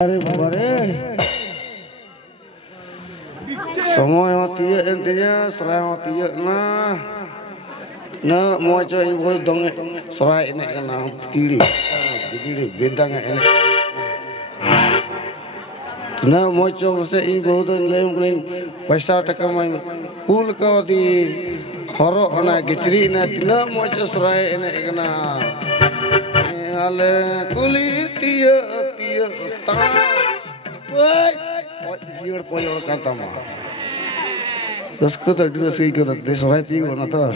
अरे बाबा रे समय tiye intinya serai tiye na mau coy boy dong serai ini kena tiri bentang ini na mau coy se ini boy dong lem kering paisa taka main pul kau di horo na gecri na tina mau coy serai ini kena ale kulit tiye tang woi biar poyo kata mah terus kita dulu sih kita desorai tiga orang tuh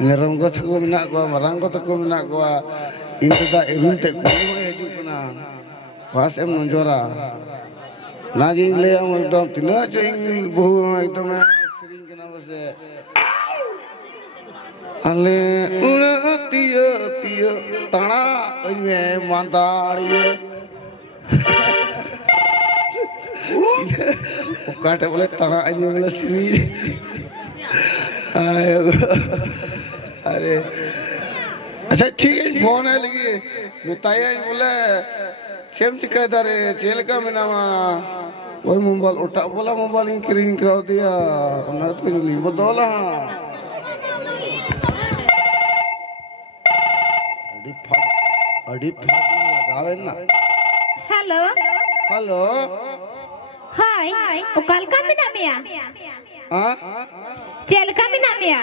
ngeram gua tuh minak gua marang gua tuh minak gua ini dah event kuliah itu kena pas nonjora lagi leh am itu tina cing buhu itu mah sering kena bose ale ulah tia tanah ini mantar ye Kata boleh tanah aja boleh sendiri. अरे अच्छा ठीक है phone है लगी बताया बोले same चिकादार है jail का में नामा वही मोबाइल उठा बोला मोबाइल किरिंग कर दिया उन्हें तो नहीं बदला अड़ी लगावे ना हेलो हेलो हाय उकाल का में नाम या हाँ जेल का में नाम या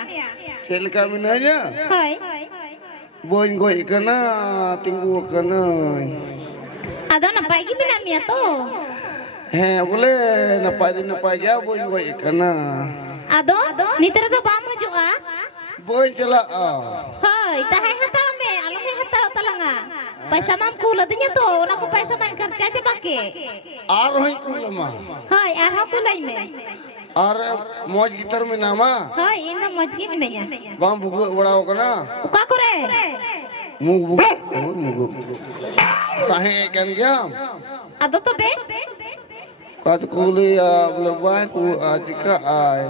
जेल का में नया हाय बोइन गोई करना tinggu करना ada napai की में नाम या तो हैं बोले नपाई गया बोइन गोई करना ada नितर तो बाम juga बोइन चला हाय tahe hatal me alum he hatal talanga पैसा माम कुल अदnya तो ना को पैसा मां खर्चा चे बाके आर होई कुलमा हाय आ हा कुलाई में आर मौज गितर में नामा हाय इन मौज की में नहीं बाम बुगु बड़ाओ कना उका करे मुगु साहे कन गया ada तो बे कात कुलिया बोले बाय को आज का आए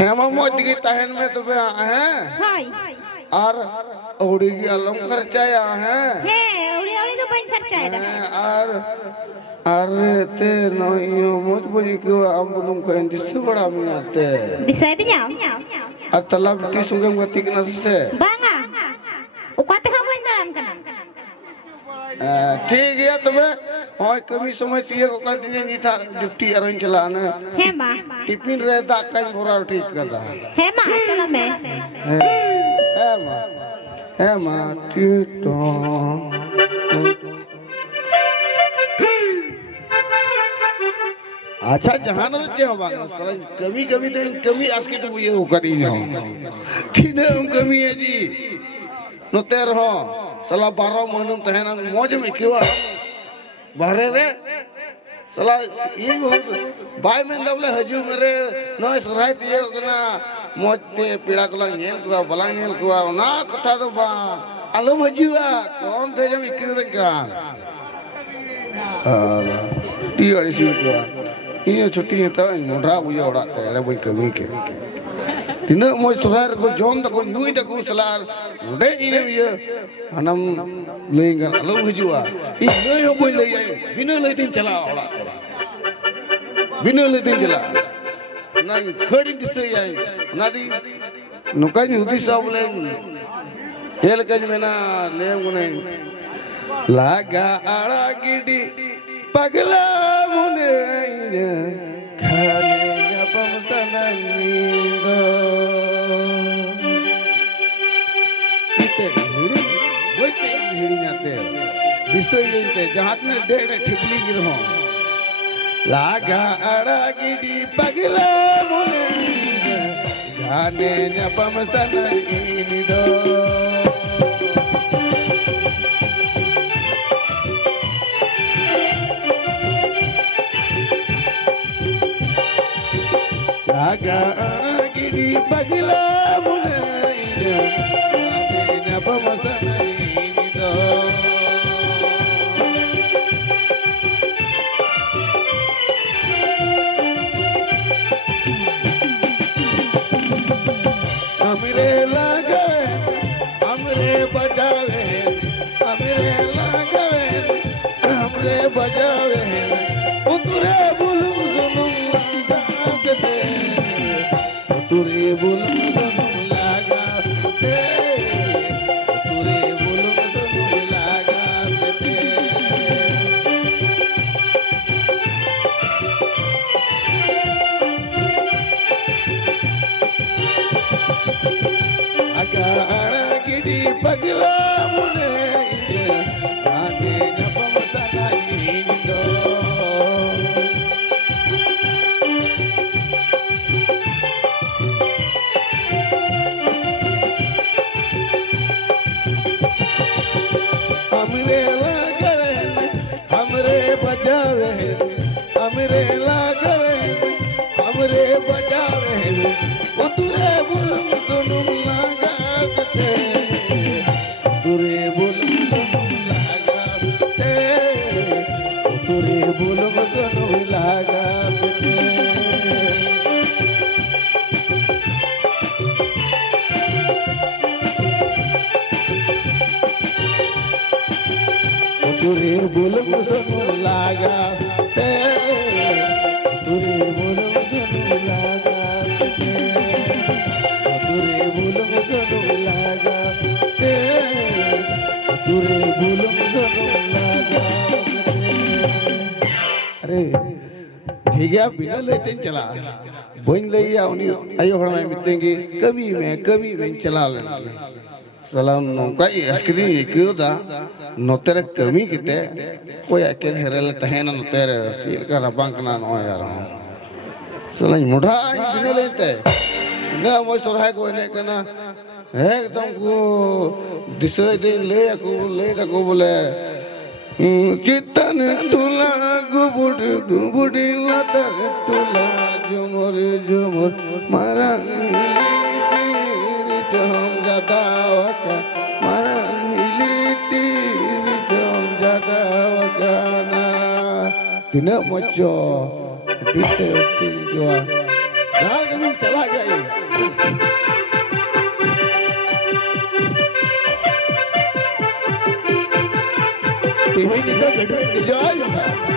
हेमा मौज की तहन में तो बे है हाय आर औड़ी की अलम खर्चाया है औड़ी तो बन खर्चाया अरे ते नयो मत बोली क्यों हम लोग को इंडिस बड़ा मिलाते डिसाइड nya अतला बिटी सुगम गति के नसे banga ukate kamu dalam kana ठीक है तबे होय कमी समय तिये को कर दिने नी था ड्यूटी अरन चला ना है मा टिफिन रे दा कान भरा ठीक करदा है मा चला में है मा टीटो अच्छा जहान चे हो बांग कमी तो कमी आसके तो ये हो करी हो ठीने हम कमी है जी नोते रहो सला 12 महीनों तहना मौज में क्यों बाहरे रे सला ये हो बाय में दबले हजू मेरे नय सराय तिये कना मौज ते पीड़ा को नेल को बलांग नेल को ना कथा तो बा आलम हजूआ कौन थे जम क्यों रे का ती अड़ी सी को ये छुट्टी तो मोढ़ा बुझे ओड़ा ते ले कमी के तीना मौज सराय को जोम तक नुई तक सलार दे इने ये हनम लेंगन आलम हजूआ इ नय हो बोल ले बिना ले दिन चला ओड़ा बिना ले दिन चला ना खड़ी दिसे याई ना दी नुका नी हुदी सब ले हेल कज में ना ले गुने लागा आड़ा गिडी पगला मुने खाने जपम सनंगो इते हिड़ी बोइते हिड़ी नाते दिसोई लेते जहात में डेढ़ ठिपली गिरहो लागा आड़ा गिडी पगला मुने खाने जपम सनंगो Aga gidi pagila mulainya Adanya pemasana ini dong Amre lagawe, amre bajawe Amre lagawe, amre बजावे उतरे बुलुम जुलुम लगाते उतरे बुलुम जुलुम लगाते उतरे बुलुम जुलुम लगाते agar gidi pagla mune ane napam tanalindo हमरे लागवे हमरे बजावे हमरे लागवे हमरे बजावे उतरे बुलुम जुलुम लगाते उतरे बुलुम जुलुम लगाते उतरे बुलुम जुलुम लगाते उतरे बुलुम जुलुम लगाते उतरे बुलुम जुलुम लगाते उतरे बुलुम जुलुम लगाते उतरे बुलुम जुलुम लगाते अरे ठीक है बिना लेते चला बन लैया उनी आयो हड़ में मितेंगे कभी मैं चला ले सलाम नौका स्क्रीन इक्योदा नोतेर कमी किते कोई अकेले हेरल तहेना नोतेर का रबांग ना नो यार सलाम मुढ़ा बिना लेते ना मोय सोरहाय को ने कना एकदम को दिसय दिन ले को बोले चितन तुला गुबुड़ी लतर तुला जुमर जुमर मारा हम जादावका मारा हिलिती हम जादावका ना तिना मचो बिते जोआ दाल कभी चला गया टीवी निकल गए जाओ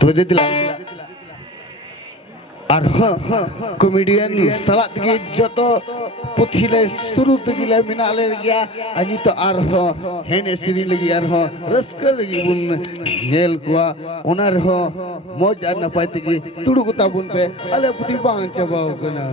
तो दे दिला और कॉमेडियन सलाद के जतो पुथिले शुरू तगिले मिनाले गया अजी तो आर हेने सिरी लगी आर रस्क लगी बुन नेल कुआ ओनर मौज आर नपाय तगी तुडु गुता बुन पे अले पुथि बांग चबाव कना